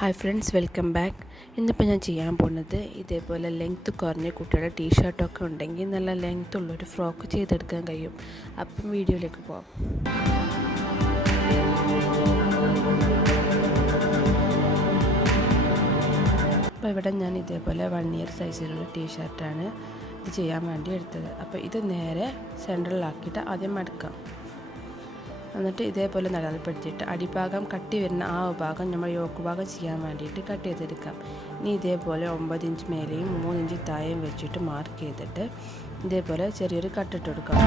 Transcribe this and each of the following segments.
Hi friends, welcome back. ഇന്നിപ്പോൾ ഞാൻ ചെയ്യാൻ പോകുന്നത് ഇതേപോലെ ലെങ്ത്ത് കുറഞ്ഞ കുട്ടികളുടെ ടീഷർട്ടൊക്കെ ഉണ്ടെങ്കിൽ നല്ല ലെങ്ത്ത് ഉള്ളൊരു ഫ്രോക്ക് ചെയ്തെടുക്കാൻ കഴിയും. അപ്പം വീഡിയോയിലേക്ക് പോകാം. അപ്പോൾ ഇവിടെ ഞാൻ ഇതേപോലെ 1 ഇയർ സൈസിലുള്ള ടീഷർട്ടാണ് ഇത് ചെയ്യാൻ വേണ്ടി എടുത്തത്. അപ്പോൾ ഇത് നേരെ സെൻട്രലാക്കിയിട്ട് ആദ്യം മടക്കാം. എന്നിട്ട് ഇതേപോലെ നടാൽപ്പെടുത്തിയിട്ട് അടിഭാഗം കട്ടി വരുന്ന ആ ഭാഗം നമ്മൾ യോക്ക് ഭാഗം ചെയ്യാൻ വേണ്ടിയിട്ട് കട്ട് ചെയ്തെടുക്കാം. ഇനി ഇതേപോലെ 9 ഇഞ്ച് മേലെയും 3 ഇഞ്ച് താഴെയും വെച്ചിട്ട് മാർക്ക് ചെയ്തിട്ട് ഇതേപോലെ ചെറിയൊരു കട്ടിട്ട് കൊടുക്കാം.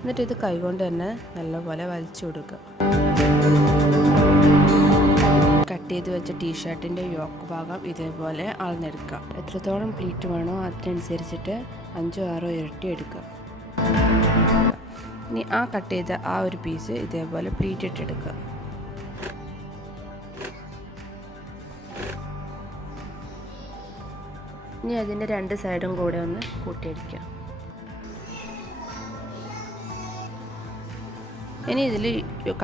എന്നിട്ട് ഇത് കൈകൊണ്ട് തന്നെ നല്ലപോലെ വലിച്ചു കൊടുക്കുക. കട്ട് ചെയ്ത് വെച്ച ടീഷർട്ടിൻ്റെ യോക്ക് ഭാഗം ഇതേപോലെ അളന്നെടുക്കാം. എത്രത്തോളം പ്ലീറ്റ് വേണോ അതിനനുസരിച്ചിട്ട് 5-6 ഇരട്ടി എടുക്കുക. ഇനി ആ കട്ട് ചെയ്ത ആ ഒരു പീസ് ഇതേപോലെ പ്ലീറ്റ് ഇട്ടെടുക്കുക. ഇനി അതിൻ്റെ 2 സൈഡും കൂടെ ഒന്ന് കൂട്ടിയടിക്കുക. ഇനി ഇതിൽ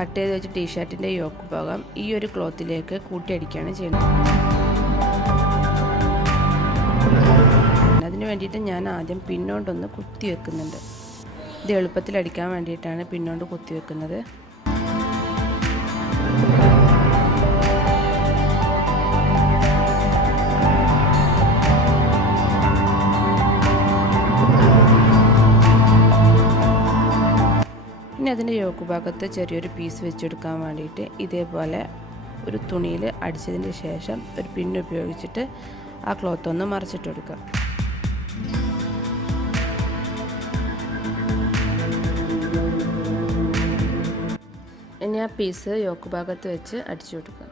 കട്ട് ചെയ്ത് വെച്ച ടീഷർട്ടിൻ്റെ യോക്ക് ഭാഗം ഈ ഒരു ക്ലോത്തിലേക്ക് കൂട്ടിയടിക്കുകയാണ് ചെയ്യുന്നത്. അതിന് വേണ്ടിയിട്ട് ഞാൻ ആദ്യം പിന്നോണ്ടൊന്ന് കുത്തി വെക്കുന്നുണ്ട്. ഇത് എളുപ്പത്തിൽ അടിക്കാൻ വേണ്ടിയിട്ടാണ് പിന്നോണ്ട് കുത്തി വെക്കുന്നത്. ഇനി അതിൻ്റെ യോക്ക് ഭാഗത്ത് ചെറിയൊരു പീസ് വെച്ചെടുക്കാൻ വേണ്ടിയിട്ട് ഇതേപോലെ ഒരു തുണിയിൽ അടിച്ചതിന് ശേഷം ഒരു പിന്ന് ഉപയോഗിച്ചിട്ട് ആ ക്ലോത്ത് ഒന്ന് മറിച്ചിട്ട് കൊടുക്കുക. ഇനി ആ പീസ് യോക്ക് ഭാഗത്ത് വെച്ച് അടിച്ചു കൊടുക്കുക.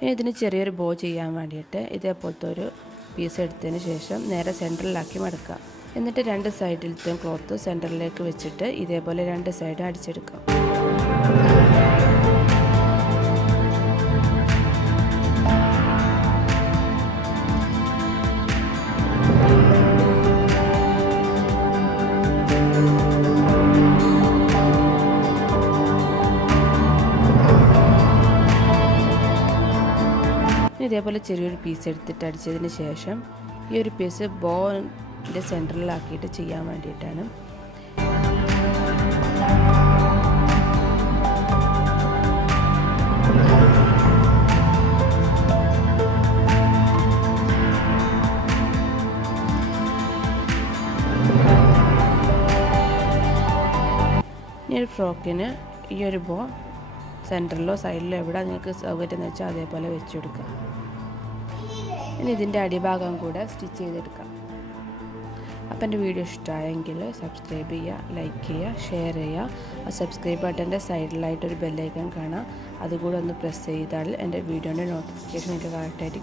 ഇനി ഇതിന് ചെറിയൊരു ബോ ചെയ്യാൻ വേണ്ടിയിട്ട് ഇതേപോലത്തെ ഒരു പീസ് എടുത്തതിന് ശേഷം നേരെ സെൻറ്ററിലാക്കി മടക്കുക. എന്നിട്ട് 2 സൈഡിലത്തെയും ക്ലോത്ത് സെൻറ്ററിലേക്ക് വെച്ചിട്ട് ഇതേപോലെ 2 സൈഡും അടിച്ചെടുക്കാം. ഇതേപോലെ ചെറിയൊരു പീസ് എടുത്തിട്ട് അടിച്ചതിന് ശേഷം ഈ ഒരു പീസ് ബോൻ്റെ സെൻറ്ററിലാക്കിയിട്ട് ചെയ്യാൻ വേണ്ടിയിട്ടാണ്. ഈ ഒരു ഫ്രോക്കിന് ഈ ഒരു ബോ സെൻറ്ററിലോ സൈഡിലോ എവിടെ നിങ്ങൾക്ക് സൗകര്യം എന്ന് വെച്ചാൽ അതേപോലെ വെച്ച് കൊടുക്കുക. ഇനി ഇതിൻ്റെ അടിഭാഗം കൂടെ സ്റ്റിച്ച് ചെയ്തെടുക്കാം. അപ്പോൾ എൻ്റെ വീഡിയോ ഇഷ്ടമായെങ്കിൽ സബ്സ്ക്രൈബ് ചെയ്യുക, ലൈക്ക് ചെയ്യുക, ഷെയർ ചെയ്യുക. ആ സബ്സ്ക്രൈബ് ബട്ടൻ്റെ സൈഡിലായിട്ടൊരു ബെല്ലൈക്കൺ കാണാം. അതുകൂടെ ഒന്ന് പ്രസ് ചെയ്താൽ എൻ്റെ വീഡിയോൻ്റെ നോട്ടിഫിക്കേഷൻ എനിക്ക് കറക്റ്റായിട്ട്